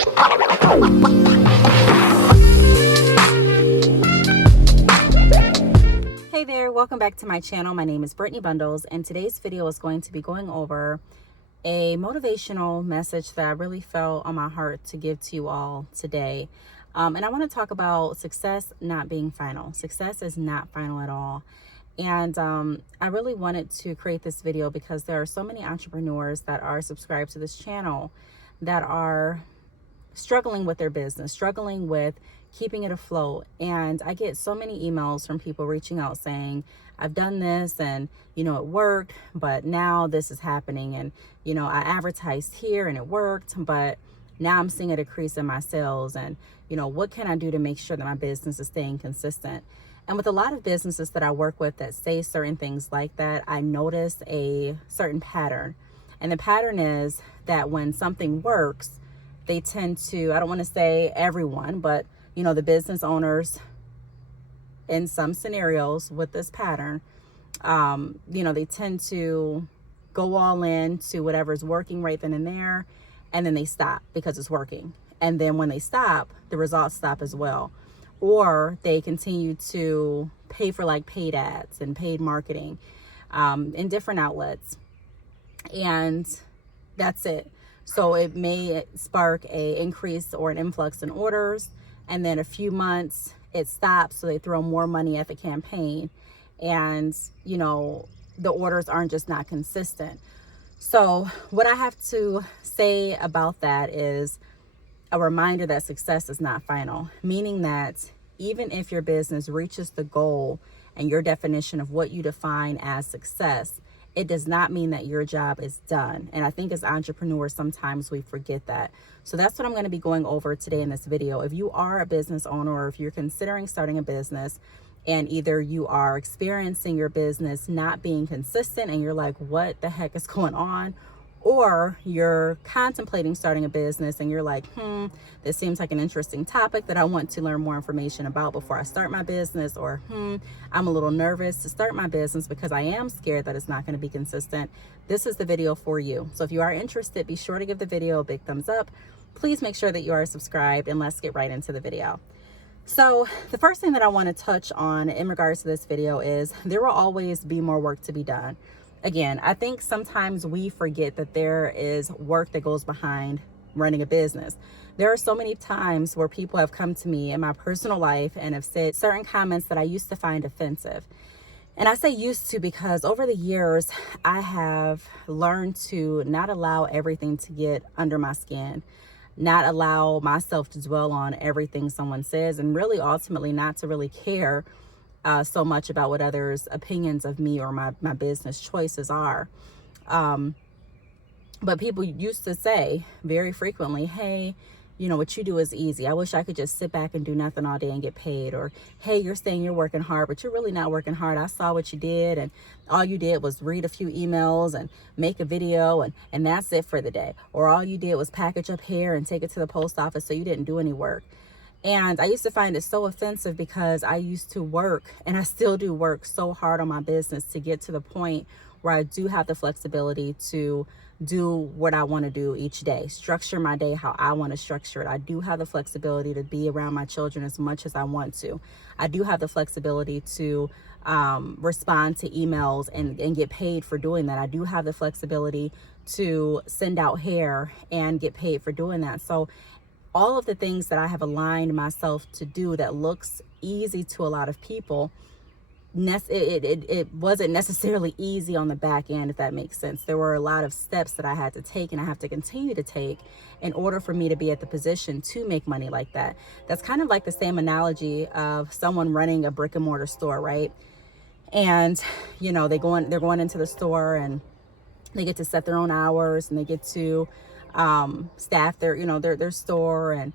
Hey there, welcome back to my channel. My name is Brittney Bundles, and today's video is going to be going over a motivational message that I really felt on my heart to give to you all today. And I want to talk about success not being final. Success is not final at all. And I really wanted to create this video because there are so many entrepreneurs that are subscribed to this channel that are struggling with their business, struggling with keeping it afloat. And I get so many emails from people reaching out saying, I've done this and, it worked, but now this is happening. And, I advertised here and it worked, but now I'm seeing a decrease in my sales. And, what can I do to make sure that my business is staying consistent? And with a lot of businesses that I work with that say certain things like that, I notice a certain pattern. And the pattern is that when something works, they tend to, I don't want to say everyone, but the business owners in some scenarios with this pattern, they tend to go all in to whatever's working right then and there, and then they stop because it's working. And then when they stop, the results stop as well. Or they continue to pay for like paid ads and paid marketing in different outlets. And that's it. So it may spark an increase or an influx in orders. And then a few months it stops. So they throw more money at the campaign. And, the orders aren't just not consistent. So what I have to say about that is a reminder that success is not final, meaning that even if your business reaches the goal and your definition of what you define as success, it does not mean that your job is done. And I think as entrepreneurs, sometimes we forget that. So that's what I'm going to be going over today in this video. If you are a business owner or if you're considering starting a business and either you are experiencing your business not being consistent and you're like, what the heck is going on? Or you're contemplating starting a business and you're like, this seems like an interesting topic that I want to learn more information about before I start my business. Or, I'm a little nervous to start my business because I am scared that it's not going to be consistent. This is the video for you. So if you are interested, be sure to give the video a big thumbs up. Please make sure that you are subscribed, and let's get right into the video. So the first thing that I want to touch on in regards to this video is there will always be more work to be done. Again, I think sometimes we forget that there is work that goes behind running a business. There are so many times where people have come to me in my personal life and have said certain comments that I used to find offensive. And I say used to because over the years, I have learned to not allow everything to get under my skin, not allow myself to dwell on everything someone says, and really ultimately not to really care so much about what others' opinions of me or my business choices are. But people used to say very frequently, hey, what you do is easy. I wish I could just sit back and do nothing all day and get paid. Or, hey, you're saying you're working hard, but you're really not working hard. I saw what you did, and all you did was read a few emails and make a video, and that's it for the day. Or all you did was package up hair and take it to the post office, so you didn't do any work. And I used to find it so offensive because I used to work, and I still do work so hard on my business to get to the point where I do have the flexibility to do what I want to do each day, structure my day how I want to structure it. I do have the flexibility to be around my children as much as I want to. I do have the flexibility to respond to emails and get paid for doing that. I do have the flexibility to send out hair and get paid for doing that. So all of the things that I have aligned myself to do that looks easy to a lot of people, it wasn't necessarily easy on the back end, if that makes sense. There were a lot of steps that I had to take and I have to continue to take in order for me to be at the position to make money like that. That's kind of like the same analogy of someone running a brick and mortar store, right? And, they're going into the store and they get to set their own hours and they get to staff their store and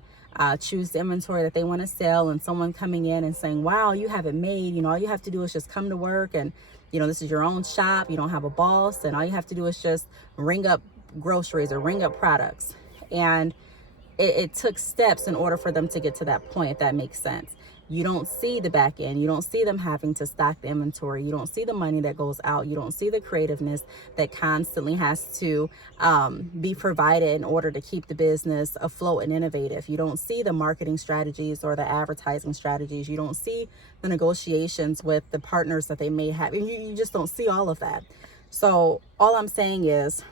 choose the inventory that they want to sell, and someone coming in and saying, wow, you have it made, all you have to do is just come to work, and this is your own shop, you don't have a boss, and all you have to do is just ring up groceries or ring up products. And it took steps in order for them to get to that point, if that makes sense. You don't see the back end. You don't see them having to stock the inventory. You don't see the money that goes out. You don't see the creativeness that constantly has to be provided in order to keep the business afloat and innovative. You don't see the marketing strategies or the advertising strategies. You don't see the negotiations with the partners that they may have. You just don't see all of that. So all I'm saying is,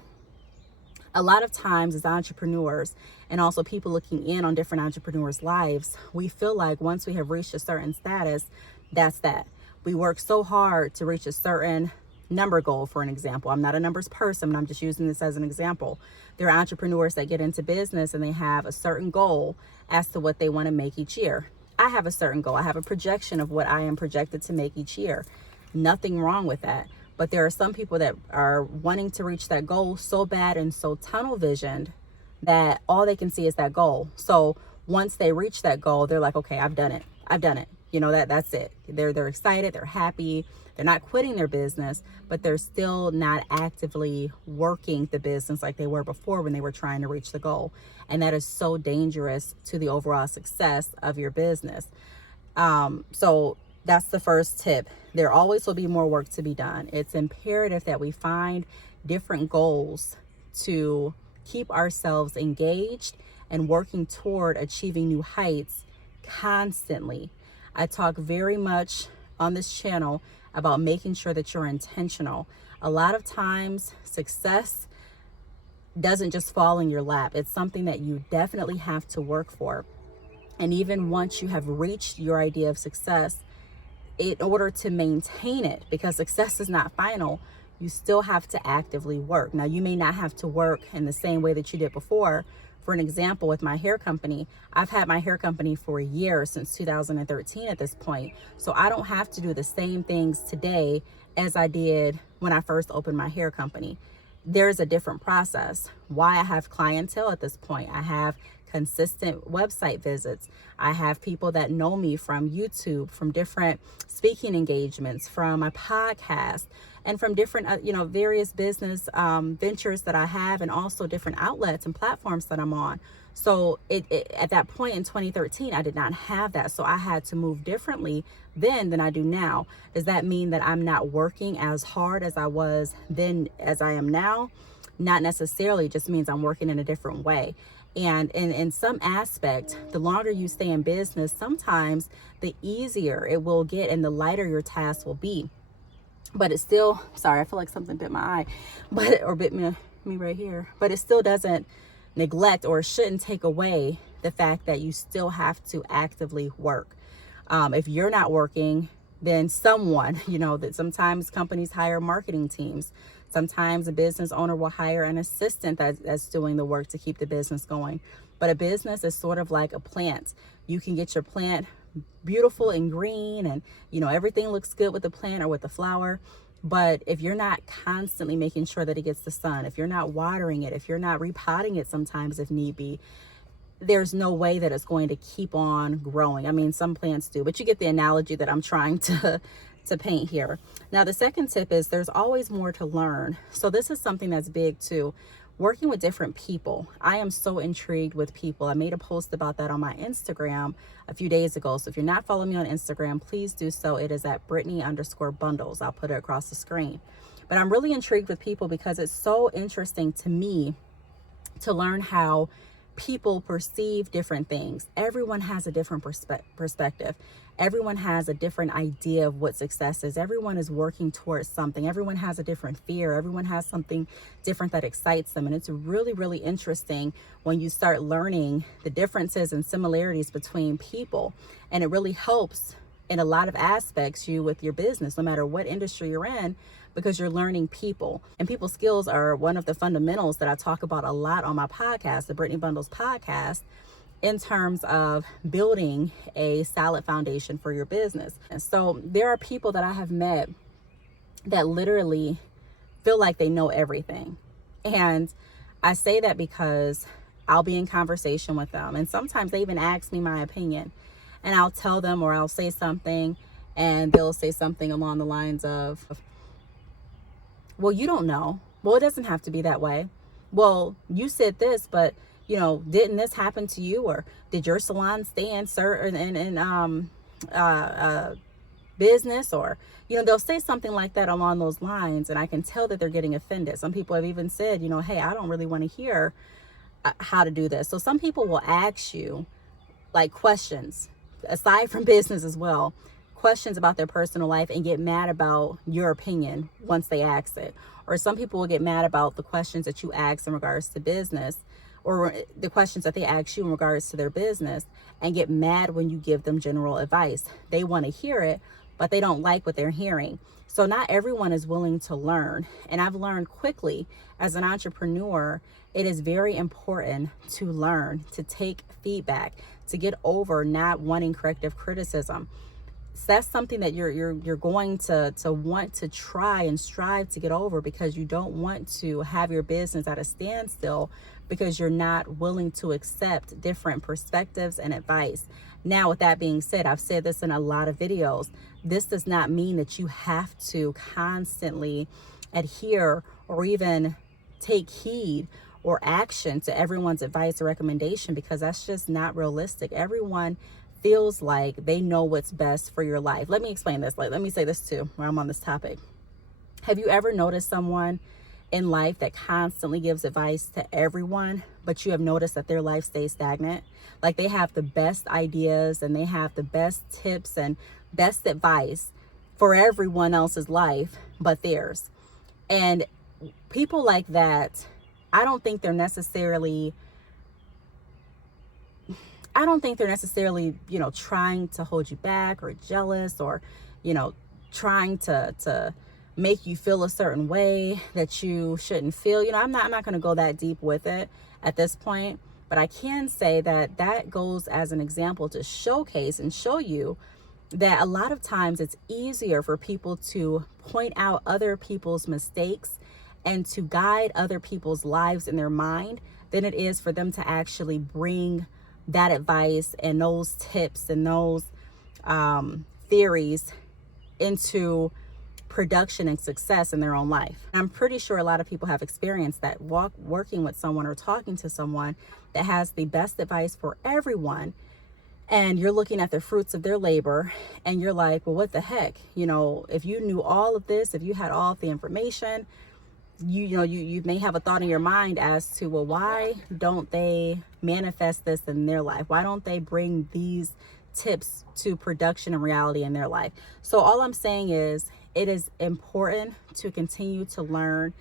a lot of times as entrepreneurs and also people looking in on different entrepreneurs' lives, we feel like once we have reached a certain status, that's that. We work so hard to reach a certain number goal, for an example. I'm not a numbers person, but I'm just using this as an example. There are entrepreneurs that get into business and they have a certain goal as to what they want to make each year. I have a certain goal. I have a projection of what I am projected to make each year. Nothing wrong with that. But there are some people that are wanting to reach that goal so bad and so tunnel visioned that all they can see is that goal. So once they reach that goal, they're like, okay, I've done it. I've done it. You know, that's it. They're excited. They're happy. They're not quitting their business, but they're still not actively working the business like they were before when they were trying to reach the goal. And that is so dangerous to the overall success of your business. So that's the first tip. There always will be more work to be done. It's imperative that we find different goals to keep ourselves engaged and working toward achieving new heights constantly. I talk very much on this channel about making sure that you're intentional. A lot of times, success doesn't just fall in your lap. It's something that you definitely have to work for. And even once you have reached your idea of success, in order to maintain it, because success is not final, you still have to actively work. Now, you may not have to work in the same way that you did before. For an example, with my hair company, I've had my hair company for a year, since 2013 at this point. So I don't have to do the same things today as I did when I first opened my hair company. There's a different process. Why I have clientele at this point. I have consistent website visits. I have people that know me from YouTube, from different speaking engagements, from my podcast, and from different, various business ventures that I have, and also different outlets and platforms that I'm on. So at that point in 2013, I did not have that. So I had to move differently then than I do now. Does that mean that I'm not working as hard as I was then as I am now? Not necessarily. It just means I'm working in a different way. And in some aspect, the longer you stay in business, sometimes the easier it will get and the lighter your task will be. But it's still, sorry, I feel like something bit my eye, or bit me right here. But it still doesn't neglect, or shouldn't take away the fact that you still have to actively work. If you're not working, then someone, that sometimes companies hire marketing teams. Sometimes a business owner will hire an assistant that's doing the work to keep the business going. But a business is sort of like a plant. You can get your plant beautiful and green, and everything looks good with the plant or with the flower. But if you're not constantly making sure that it gets the sun, if you're not watering it, if you're not repotting it sometimes if need be, there's no way that it's going to keep on growing. I mean, some plants do, but you get the analogy that I'm trying to paint here. Now, the second tip is there's always more to learn. So this is something that's big too. Working with different people. I am so intrigued with people. I made a post about that on my Instagram a few days ago. So if you're not following me on Instagram, please do so. It is at Brittney_bundles. I'll put it across the screen. But I'm really intrigued with people because it's so interesting to me to learn how people perceive different things. Everyone has a different perspective. Everyone has a different idea of what success is. Everyone is working towards something. Everyone has a different fear. Everyone has something different that excites them. And it's really, really interesting when you start learning the differences and similarities between people. And it really helps in a lot of aspects you with your business, no matter what industry you're in, because you're learning people. And people skills are one of the fundamentals that I talk about a lot on my podcast, the Brittney Bundles podcast, in terms of building a solid foundation for your business. And so there are people that I have met that literally feel like they know everything. And I say that because I'll be in conversation with them. And sometimes they even ask me my opinion. And I'll tell them, or I'll say something, and they'll say something along the lines of, well, you don't know. Well, it doesn't have to be that way. Well, you said this, but didn't this happen to you? Or did your salon stay in business, or they'll say something like that along those lines, and I can tell that they're getting offended. Some people have even said, hey, I don't really want to hear how to do this. So some people will ask you like questions aside from business as well, questions about their personal life, and get mad about your opinion once they ask it. Or some people will get mad about the questions that you ask in regards to business, or the questions that they ask you in regards to their business, and get mad when you give them general advice. They want to hear it, but they don't like what they're hearing. So not everyone is willing to learn. And I've learned quickly as an entrepreneur, it is very important to learn, to take feedback, to get over not wanting corrective criticism. So that's something that you're going to want to try and strive to get over, because you don't want to have your business at a standstill because you're not willing to accept different perspectives and advice. Now, with that being said, I've said this in a lot of videos. This does not mean that you have to constantly adhere or even take heed or action to everyone's advice or recommendation, because that's just not realistic. Everyone feels like they know what's best for your life. Let me explain this. Let me say this too, while I'm on this topic. Have you ever noticed someone in life that constantly gives advice to everyone, but you have noticed that their life stays stagnant? Like they have the best ideas and they have the best tips and best advice for everyone else's life but theirs. And people like that, I don't think they're necessarily, trying to hold you back or jealous, or, trying to make you feel a certain way that you shouldn't feel. I'm not going to go that deep with it at this point, but I can say that goes as an example to showcase and show you that a lot of times it's easier for people to point out other people's mistakes and to guide other people's lives in their mind than it is for them to actually bring that advice and those tips and those theories into production and success in their own life. I'm pretty sure a lot of people have experienced that, working with someone or talking to someone that has the best advice for everyone, and you're looking at the fruits of their labor and you're like, well, what the heck? If you knew all of this, if you had all of the information, you may have a thought in your mind as to, well, why don't they manifest this in their life? Why don't they bring these tips to production and reality in their life? So all I'm saying is, it is important to continue to learn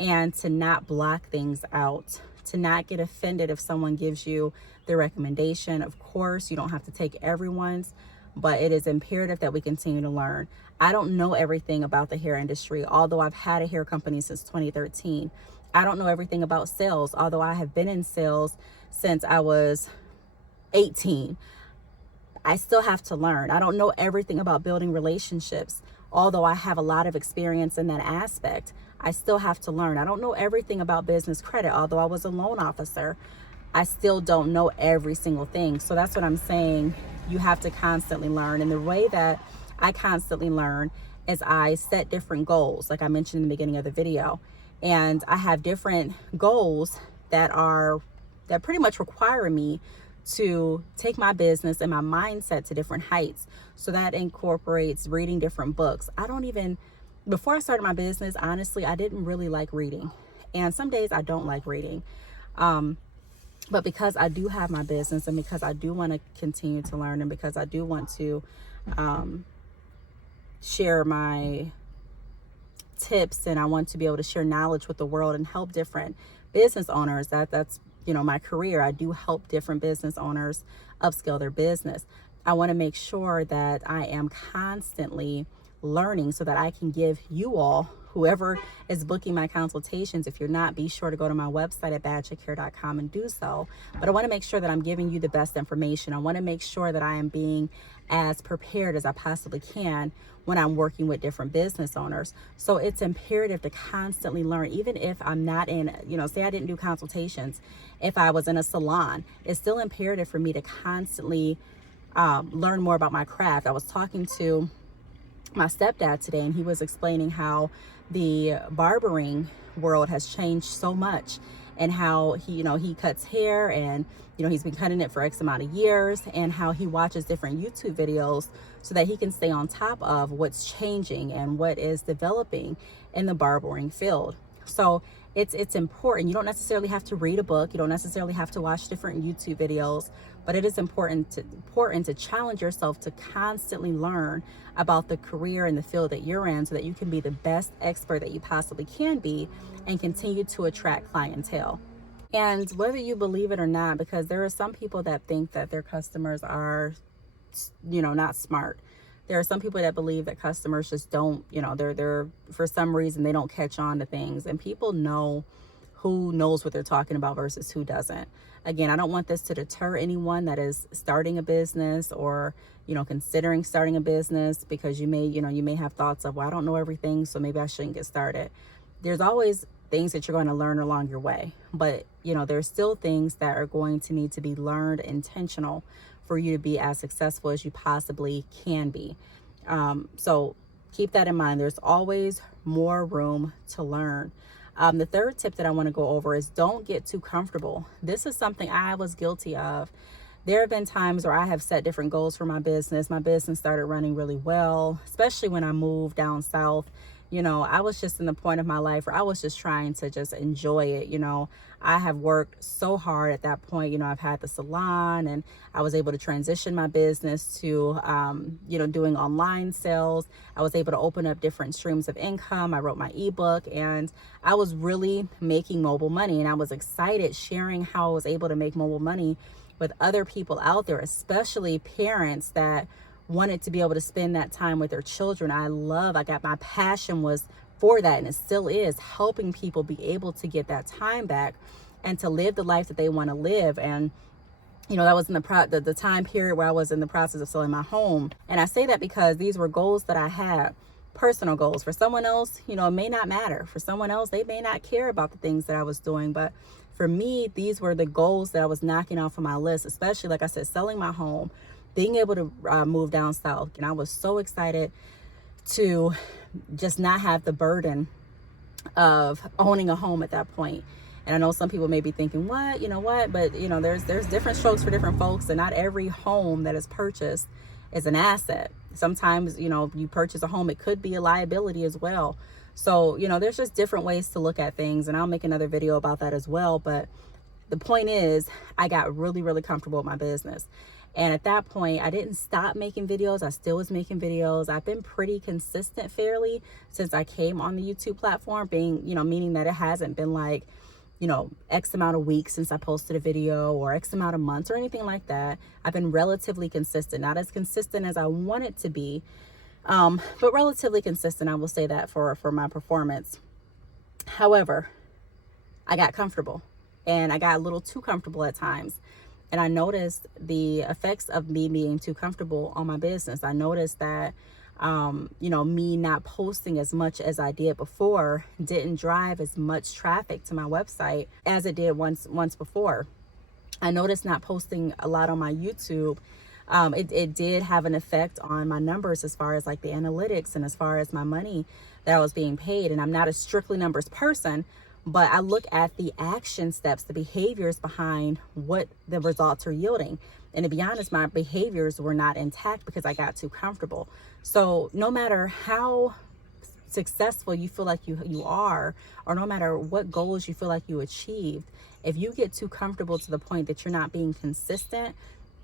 and to not block things out, to not get offended if someone gives you the recommendation. Of course, you don't have to take everyone's, but it is imperative that we continue to learn. I don't know everything about the hair industry, although I've had a hair company since 2013. I don't know everything about sales, although I have been in sales since I was 18. I still have to learn. I don't know everything about building relationships, although I have a lot of experience in that aspect. I still have to learn. I don't know everything about business credit, although I was a loan officer. I still don't know every single thing. So that's what I'm saying. You have to constantly learn. And the way that I constantly learn is I set different goals, like I mentioned in the beginning of the video. And I have different goals that pretty much require me to take my business and my mindset to different heights. So that incorporates reading different books. Before I started my business, honestly, I didn't really like reading. And some days I don't like reading. But because I do have my business, and because I do want to continue to learn, and because I do want to share my tips, and I want to be able to share knowledge with the world and help different business owners, that's my career. I do help different business owners upscale their business. I want to make sure that I am constantly learning so that I can give you all, whoever is booking my consultations, if you're not, be sure to go to my website at btalks.com and do so. But I want to make sure that I'm giving you the best information. I want to make sure that I am being as prepared as I possibly can when I'm working with different business owners. So it's imperative to constantly learn, even if I'm not in, say I didn't do consultations. If I was in a salon, it's still imperative for me to constantly learn more about my craft. I was talking to my stepdad today, and he was explaining how the barbering world has changed so much, and how he cuts hair, and he's been cutting it for X amount of years, and how he watches different YouTube videos so that he can stay on top of what's changing and what is developing in the barbering field. So it's important. You don't necessarily have to read a book. You don't necessarily have to watch different YouTube videos, but it is important to challenge yourself to constantly learn about the career and the field that you're in so that you can be the best expert that you possibly can be and continue to attract clientele. And whether you believe it or not, because there are some people that think that their customers are, not smart. There are some people that believe that customers just don't, they're for some reason they don't catch on to things, and people know who knows what they're talking about versus who doesn't. Again, I don't want this to deter anyone that is starting a business or, considering starting a business, because you may have thoughts of, well, I don't know everything, so maybe I shouldn't get started. There's always things that you're going to learn along your way, but there's still things that are going to need to be learned intentional for you to be as successful as you possibly can be. So keep that in mind. There's always more room to learn. The third tip that I want to go over is don't get too comfortable. This is something I was guilty of. There have been times where I have set different goals for my business. My business started running really well, especially when I moved down south. I was just in the point of my life where I was just trying to just enjoy it. I have worked so hard at that point. I've had the salon, and I was able to transition my business to, doing online sales. I was able to open up different streams of income. I wrote my ebook, and I was really making mobile money, and I was excited sharing how I was able to make mobile money with other people out there, especially parents that wanted to be able to spend that time with their children. I got my passion was for that, and it still is, helping people be able to get that time back and to live the life that they want to live. And that was in the time period where I was in the process of selling my home. And I say that because these were goals that I had, personal goals. For someone else, it may not matter. For someone else, they may not care about the things that I was doing. But for me, these were the goals that I was knocking off of my list, especially, like I said, selling my home, being able to move down south. And I was so excited to just not have the burden of owning a home at that point. And I know some people may be thinking, what, but there's different strokes for different folks, and not every home that is purchased is an asset. Sometimes, you purchase a home, it could be a liability as well. So, there's just different ways to look at things, and I'll make another video about that as well. But the point is, I got really, really comfortable with my business. And at that point, I didn't stop making videos. I still was making videos. I've been pretty consistent fairly since I came on the YouTube platform, meaning that it hasn't been like, X amount of weeks since I posted a video, or X amount of months, or anything like that. I've been relatively consistent, not as consistent as I want it to be, but relatively consistent. I will say that for my performance. However, I got comfortable, and I got a little too comfortable at times. And I noticed the effects of me being too comfortable on my business. I noticed that, me not posting as much as I did before didn't drive as much traffic to my website as it did once before. I noticed not posting a lot on my YouTube. It did have an effect on my numbers as far as like the analytics and as far as my money that I was being paid. And I'm not a strictly numbers person, but I look at the action steps, the behaviors behind what the results are yielding. And to be honest, my behaviors were not intact because I got too comfortable. So no matter how successful you feel like you are, or no matter what goals you feel like you achieved, if you get too comfortable to the point that you're not being consistent,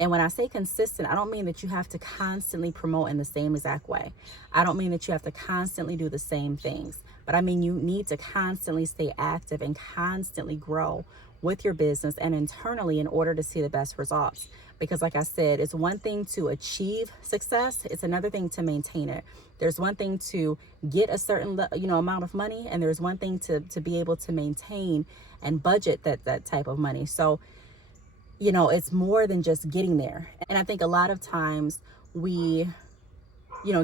and when I say consistent, I don't mean that you have to constantly promote in the same exact way. I don't mean that you have to constantly do the same things, but I mean you need to constantly stay active and constantly grow with your business and internally in order to see the best results. Because like I said, it's one thing to achieve success. It's another thing to maintain it. There's one thing to get a certain, amount of money, and there's one thing to be able to maintain and budget that type of money. So, it's more than just getting there. And I think a lot of times we,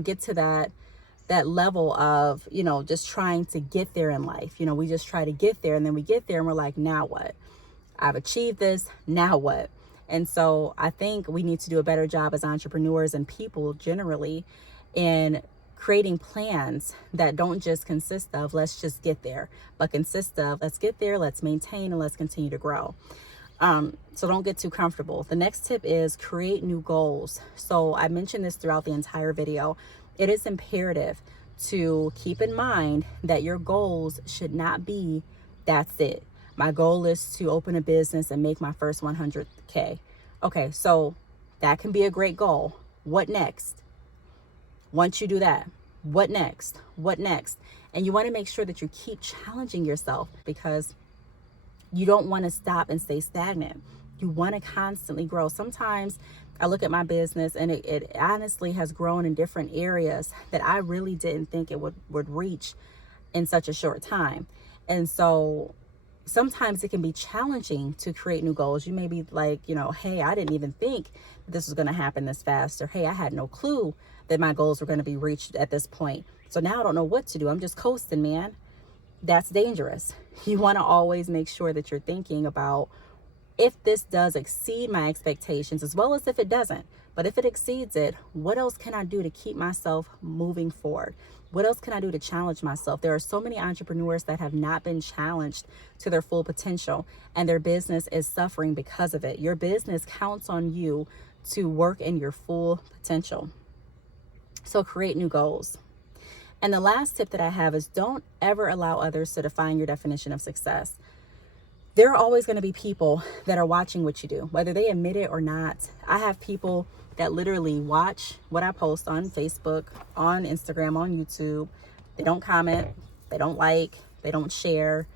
get to that level of, just trying to get there in life. We just try to get there, and then we get there and we're like, now what? I've achieved this, now what? And so I think we need to do a better job as entrepreneurs and people generally in creating plans that don't just consist of let's just get there, but consist of let's get there, let's maintain, and let's continue to grow. So don't get too comfortable. The next tip is create new goals. So I mentioned this throughout the entire video. It is imperative to keep in mind that your goals should not be, that's it. My goal is to open a business and make my first 100K. Okay, so that can be a great goal. What next? Once you do that, what next? What next? And you want to make sure that you keep challenging yourself, because you don't want to stop and stay stagnant. You want to constantly grow. Sometimes I look at my business and it honestly has grown in different areas that I really didn't think it would reach in such a short time. And so sometimes it can be challenging to create new goals. You may be like, hey, I didn't even think that this was going to happen this fast. Or, hey, I had no clue that my goals were going to be reached at this point. So now I don't know what to do. I'm just coasting, man. That's dangerous. You want to always make sure that you're thinking about, if this does exceed my expectations, as well as if it doesn't. But if it exceeds it, what else can I do to keep myself moving forward? What else can I do to challenge myself? There are so many entrepreneurs that have not been challenged to their full potential, and their business is suffering because of it. Your business counts on you to work in your full potential. So create new goals. And the last tip that I have is, don't ever allow others to define your definition of success. There are always going to be people that are watching what you do, whether they admit it or not. I have people that literally watch what I post on Facebook, on Instagram, on YouTube. They don't comment, they don't like, they don't share.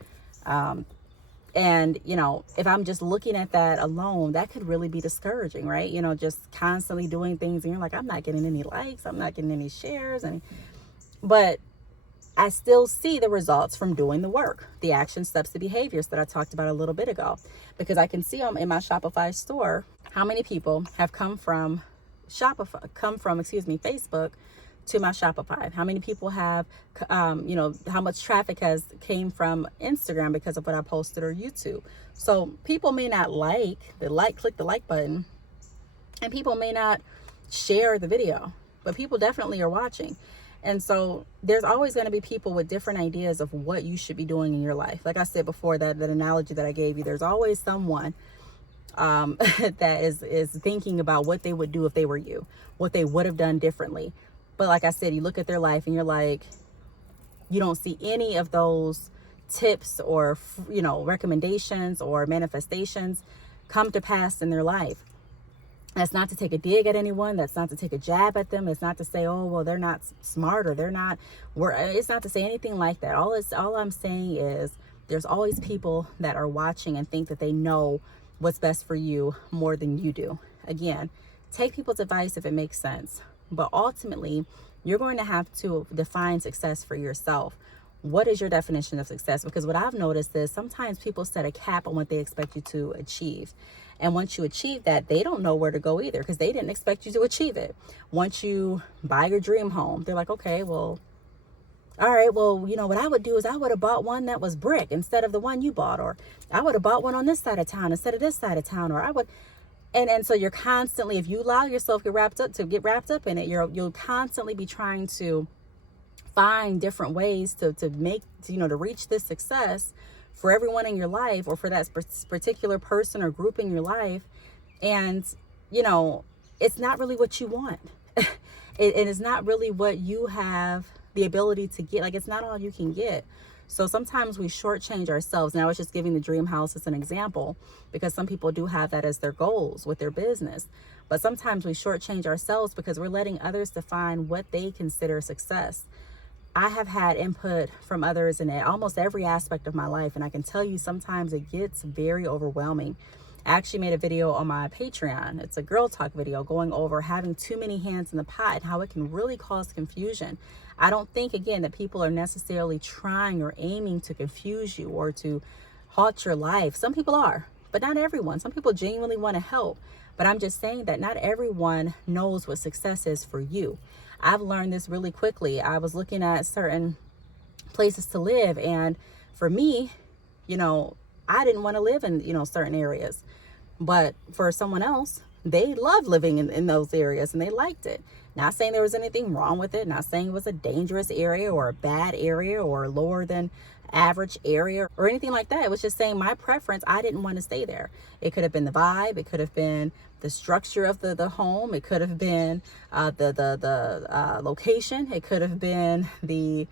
And, if I'm just looking at that alone, that could really be discouraging, right? Just constantly doing things and you're like, I'm not getting any likes, I'm not getting any shares. But I still see the results from doing the work, the action steps, the behaviors that I talked about a little bit ago, because I can see them in my Shopify store. How many people have come from Facebook to my Shopify? How many people have, how much traffic came from Instagram because of what I posted, or YouTube? So people may not click the like button, and people may not share the video, but people definitely are watching. And so there's always going to be people with different ideas of what you should be doing in your life. Like I said before, that analogy that I gave you, there's always someone that is thinking about what they would do if they were you, what they would have done differently. But like I said, you look at their life and you're like, you don't see any of those tips or, recommendations or manifestations come to pass in their life. That's not to take a dig at anyone. That's not to take a jab at them. It's not to say, oh, well, they're not smart, or it's not to say anything like that. All I'm saying is there's always people that are watching and think that they know what's best for you more than you do. Again, take people's advice if it makes sense. But ultimately, you're going to have to define success for yourself. What is your definition of success? Because what I've noticed is sometimes people set a cap on what they expect you to achieve. And once you achieve that, they don't know where to go either, because they didn't expect you to achieve it. Once you buy your dream home, they're like, okay, well, all right, well, what I would do is I would have bought one that was brick instead of the one you bought, or I would have bought one on this side of town instead of this side of town, or I would. And so you're constantly, if you allow yourself to get wrapped up in it, you'll constantly be trying to find different ways to make, to reach this success for everyone in your life, or for that particular person or group in your life. And, it's not really what you want. It is not really what you have the ability to get. Like, it's not all you can get. So sometimes we shortchange ourselves. Now, I was just giving the dream house as an example, because some people do have that as their goals with their business. But sometimes we shortchange ourselves because we're letting others define what they consider success. I have had input from others in almost every aspect of my life, and I can tell you sometimes it gets very overwhelming. I actually made a video on my Patreon. It's a girl talk video going over having too many hands in the pot and how it can really cause confusion. I don't think, again, that people are necessarily trying or aiming to confuse you or to halt your life. Some people are, but not everyone. Some people genuinely want to help. But I'm just saying that not everyone knows what success is for you. I've learned this really quickly. I was looking at certain places to live, and for me, I didn't want to live in, certain areas. But for someone else, they loved living in those areas and they liked it. Not saying there was anything wrong with it, not saying it was a dangerous area or a bad area or lower than average area or anything like that. It was just saying my preference, I didn't want to stay there. It could have been the vibe, it could have been the structure of the home, it could have been the location, it could have been the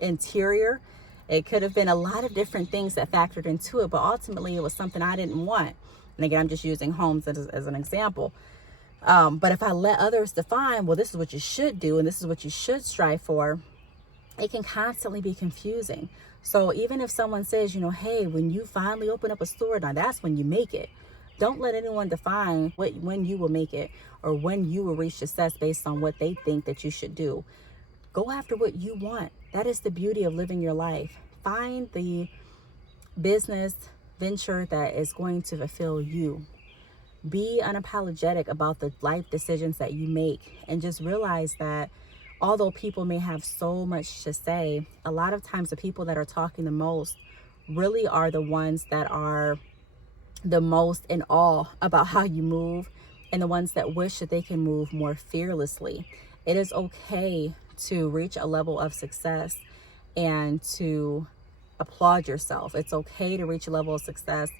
interior, it could have been a lot of different things that factored into it, but ultimately it was something I didn't want. And again, I'm just using homes as an example. But if I let others define, well, this is what you should do and this is what you should strive for, it can constantly be confusing. So even if someone says, hey, when you finally open up a store, now that's when you make it. Don't let anyone define when you will make it or when you will reach success based on what they think that you should do. Go after what you want. That is the beauty of living your life. Find the business venture that is going to fulfill you. Be unapologetic about the life decisions that you make, and just realize that although people may have so much to say, a lot of times the people that are talking the most really are the ones that are the most in awe about how you move, and the ones that wish that they can move more fearlessly. It is okay to reach a level of success and to applaud yourself. It's okay to reach a level of success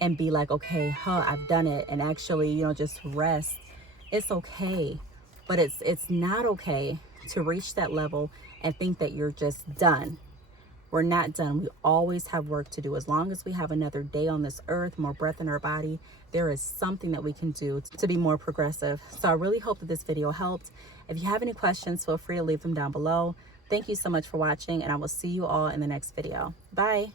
and be like, okay, I've done it, and actually, just rest. It's okay, but it's not okay to reach that level and think that you're just done. We're not done. We always have work to do. As long as we have another day on this earth, more breath in our body, there is something that we can do to be more progressive. So I really hope that this video helped. If you have any questions, feel free to leave them down below. Thank you so much for watching, and I will see you all in the next video. Bye.